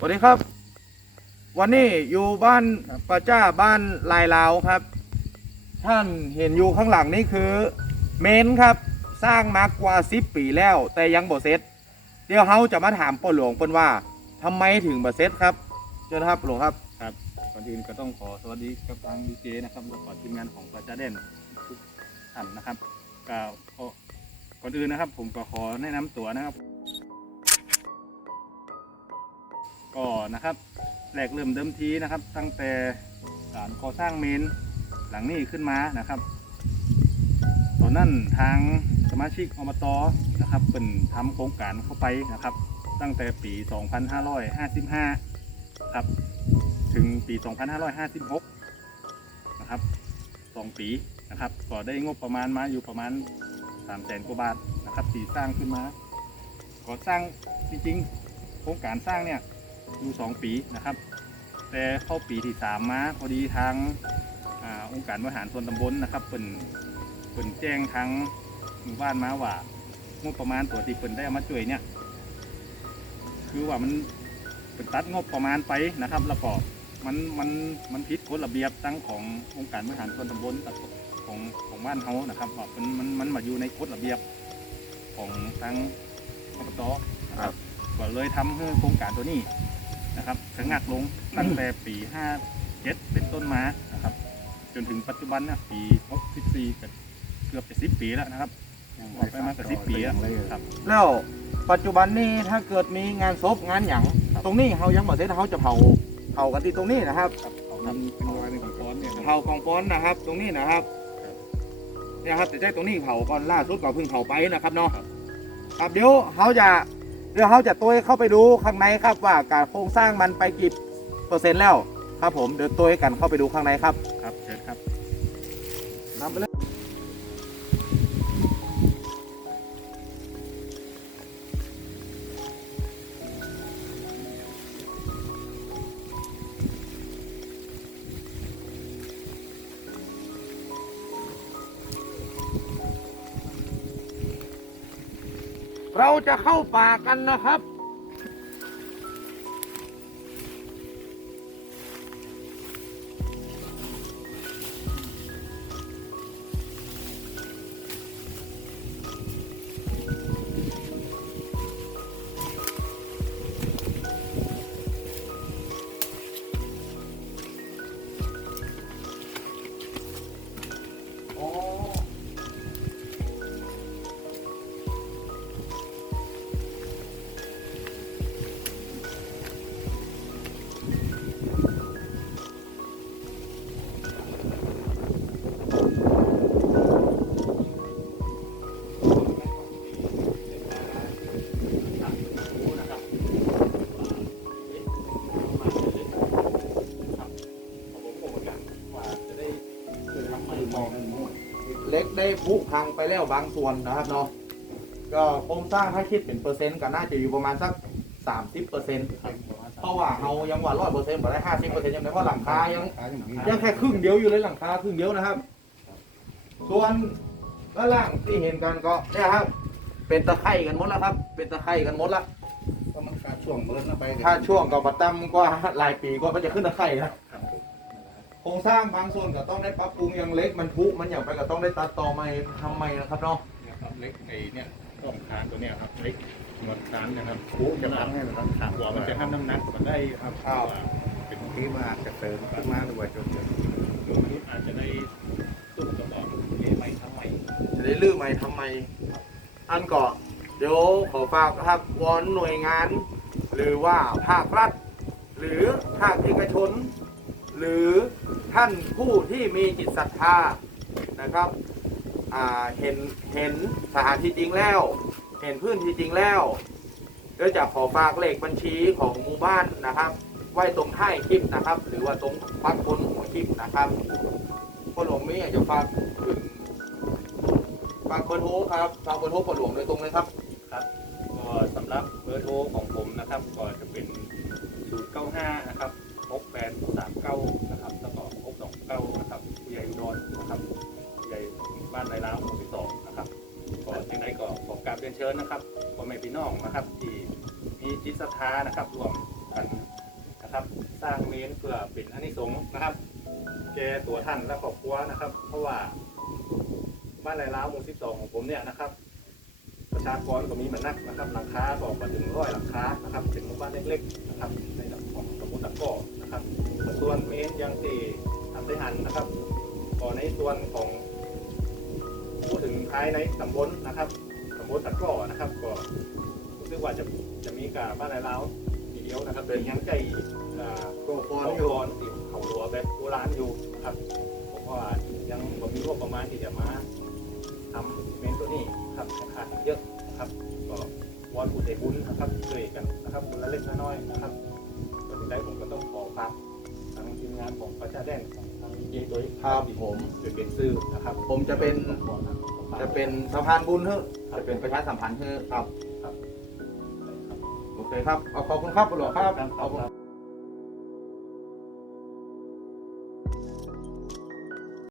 สวัสดีครับ วันนี้อยู่บ้านครับป้าจ้าบ้านลายลาวครับ ท่านเห็นอยู่ข้างหลังนี่คือเมนครับ สร้างมากกว่าสิบปีแล้ว แต่ยังบ่เสร็จ เดี๋ยวเขาจะมาถามป้าหลวงเปิ้นว่าทำไมถึงบ่เสร็จครับเชิญครับหลวงครับครับก่อนอื่นก็ต้องขอสวัสดีกับทางดีเจนะครับและขอทีมงานของประจ้าเด่นทุกท่านนะครับก็ก่อนอื่นนะครับ ผมก็ขอแนะนำตัวนะครับ ก็นะครับแรกเริ่มเดิมทีนะครับ ตั้งแต่การก่อสร้างเมนหลังนี้ขึ้นมานะครับตอนนั้นทางสมาชิกอบตนะครับเป็นทำโครงการเข้าไปนะครับ ตั้งแต่ปี 2555 ครับ ถึงปี 2556 นะครับ 2 ปีนะครับ ก็ได้งบประมาณมาอยู่ประมาณ3แสนกว่าบาทนะครับที่สร้างขึ้นมาก่อสร้างจริงๆ โครงการสร้างเนี่ย อยู่2ปีนะครับ แต่เข้าปีที่3มาพอดีทางอาองค์การบริหารส่วนตำบลนะครับเป็นเป็นแจ้งทางหมู่บ้านมาว่างบประมาณตัวที่เป็นได้เอามาช่วยเนี่ย คือว่ามันเป็นตัดงบประมาณไปนะครับ แล้วก็มันมันมันผิดกฎระเบียบตั้งขององค์การบริหารส่วนตำบลกับของของบ้านเขานะครับว่ามันมันมันมาอยู่ในกฎระเบียบของทางอบตนะครับก็เลยทำให้โครงการตัวนี้ นะครับชะงักลงตั้งแต่ปี 57 เป็นต้นมานะครับ จนถึงปัจจุบันนะปี 64กับเกือบจะ10ปีแล้วนะครับออกไปมากกว่า10ปีแล้วครับ แล้วปัจจุบันนี้ถ้าเกิดมีงานศพงานหยังครับตรงนี้เขายังบ่เสร็จเขาจะเผาเผากันที่ตรงนี้นะครับครับเขาทำเป็นงานของฟ้อนเนี่ยนะครับเผากองฟ้อนนะครับ ตรงนี้นะครับครับเนี่ยครับแต่ใจตรงนี้เผาก่อนล่าสุดก็เพิ่งเผาไปนะครับเนาะครับครับเดี๋ยวเขาจะ เดี๋ยวเขาจะตัวเข้าไปดูข้างในครับว่าการโครงสร้างมันไปกี่เปอร์เซ็นต์แล้วครับผมเดี๋ยวตัวกันเข้าไปดูข้างในครับครับเชิญครับนำไปเลย เราจะเข้าป่ากันนะครับ อ๋อ เล็กได้ผุพังไปแล้วบางส่วนนะครับเนาะก็โครงสร้างถ้าคิดเป็นเปอร์เซ็นต์ก็น่าจะอยู่ประมาณสักสามสิบเปอร์เซ็นต์เพราะว่าเรายังว่าร้อยเปอร์เซ็นต์บ่ได้ห้าสิบเปอร์เซ็นต์ยังไม่เพราะหลังคายังยังแค่ครึ่งเดียวอยู่เลยหลังคาครึ่งเดียวนะครับ ส่วนด้านล่างที่เห็นกันก็เนี่ยครับ เป็นตะไคร่กันหมดแล้วครับ เป็นตะไคร่กันหมดละก็มันขาดช่วงเบิร์นะไปถ้าช่วงกับบัตตั้มก็หลายปีก็มันจะขึ้นตะไคร่นะ โครงสร้างบางส่วนก็ต้องได้ปรับปรุงอย่างเล็กมันพุมันอย่างไปก็ต้องได้ตัดต่อใหม่ทำใหม่นะครับเนาะเนี่ยครับเล็กไอ้เนี่ยต้องคานตัวเนี้ยครับเล็กหนวดคานนะครับปุ๊จะทำให้นะครับขาหัวมันจะห้ามน้ำหนักมันได้ครับอ้าวเป็นที่มาจะเสริมขึ้นมาด้วยจนจนมนุษย์อาจจะได้ตู้ตัวต่อเลี้ยงไม่ทำใหม่จะได้ลื้อใหม่ทำใหม่อันก่อนเดี๋ยวขอฝากครับวอนหน่วยงาน หรือว่าภาครัฐ หรือภาคเอกชน หรือท่านผู้ที่มีจิตศรัทธานะครับเห็นเห็นสถานที่จริงแล้ว เห็นพื้นที่จริงแล้วก็จะขอฝากเลขบัญชีของหมู่บ้านนะครับ ไว้ตรงท้ายคลิปนะครับ หรือว่าตรงปักบนหัวคลิปนะครับพ่อหลวงไม่อยากจะฝากถึงฝากเบอร์โทรครับฝากเบอร์โทรพ่อหลวงโดยตรงเลยครับครับก็สำหรับเบอร์โทรของผมนะครับก็จะเป็น0 9 5 ญนะครับพ่อแม่พี่น้องนะครับ ที่มีจิตศรัทธานะครับรวมกันนะครับ สร้างเมนเพื่อเป็นอนิสงส์นะครับ แกตัวท่านและครอบครัวนะครับ เพราะว่าบ้านไรล้าวหมู่12ของผมเนี่ยนะครับ ประชากรก็มีมันนักนะครับหลังคาก็มาถึงร้อยหลังคานะครับเป็นหมู่บ้านเล็กๆนะครับ ในระดับของตำบลตะก้อนะครับส่วนเมนยังตีทำได้หันนะครับก็ในส่วนของพูดถึงภายในตำบลนะครับ ตำบลตะก้อนะครับก็รู้สึกว่าจะจะมีกับบ้านไรล้าวทีเดียวนะครับเป็นยังใจอ่าโกฟตออนนออยู่ยู่อนติดเขาหัวแบบโบราณอยู่นะครับผมว่ายังบ่มีงบประมาณที่จะมาทำเมนตัวนี้ครับราคาเยอะนะครับก็วอนผู้ใจบุญนะครับช่วยกันนะครับคนละเล็กละน้อยนะครับตอนนี้ผมก็ต้องขอฝากทางทีมงานของประชาแดนของทางเยตัวครับผมช่วยเป็นซื่อนะครับ ผมจะเป็นขอฝากขอฝากจะเป็นสะพานบุญเถอะ จะเป็นประชาสัมพันธ์เถอครับครับ โอเคครับเอาขอบคุณครับคุณหลวงครับครับขอบคุณ